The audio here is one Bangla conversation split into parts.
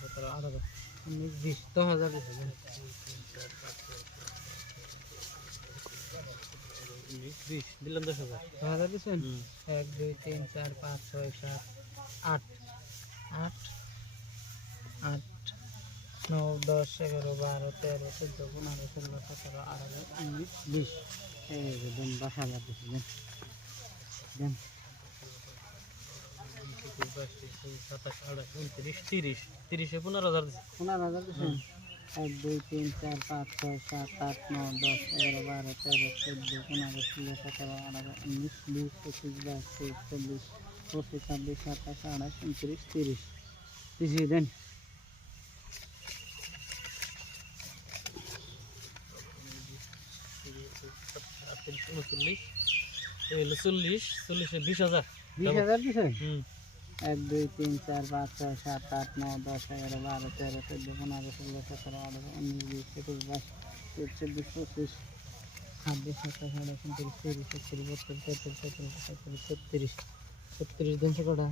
17 18 19 20 10,000 দিছেন 20 দিলাম 10,000 10,000 দিছেন 1 2 3 4 5 6 7 8 8 8 9 10 11 12 13 14 15 16 17 18 19 20 এই যে দেন 10,000 দিছেন দেন 30 এ 15,000 দিছে 15,000 দিছেন 1 2 3 4 5 6 7 8 9 10 11 12 13 14 15 16 17 18 19 20 21 22 23 24 25 26 27 28 29 30 দিছি দেন এই 40 40 এ 20,000 20,000 দিছেন হুম 1 2 3 4 5 6 7 8 9 10 11 12 13 14 15 16 17 18 19 20 21 22 24 25 26 27 28 29 30 31 32 33 34 35 দিন কটা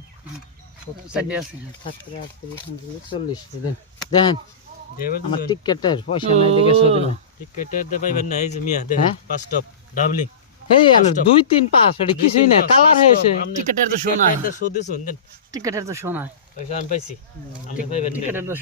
সাইডে আছে 17 38 39 40 দেন দেখেন দেবেন আমার টিকেটের পয়সা নাই দেখে সরে না টিকেটের দে পাইবেন না এই যে মিয়া দেন হ্যাঁ? পাঁচ টপ ডাবলিং হেই আলো 2 3 5 ওটা কিছুই না কালার হয়েছে টিকেটের তো শোনা টিকেটের তো শো দিছুন দেন টিকেটের তো শোনা পয়সা আমি পাইছি আপনি পাইবেন না টিকেটের তো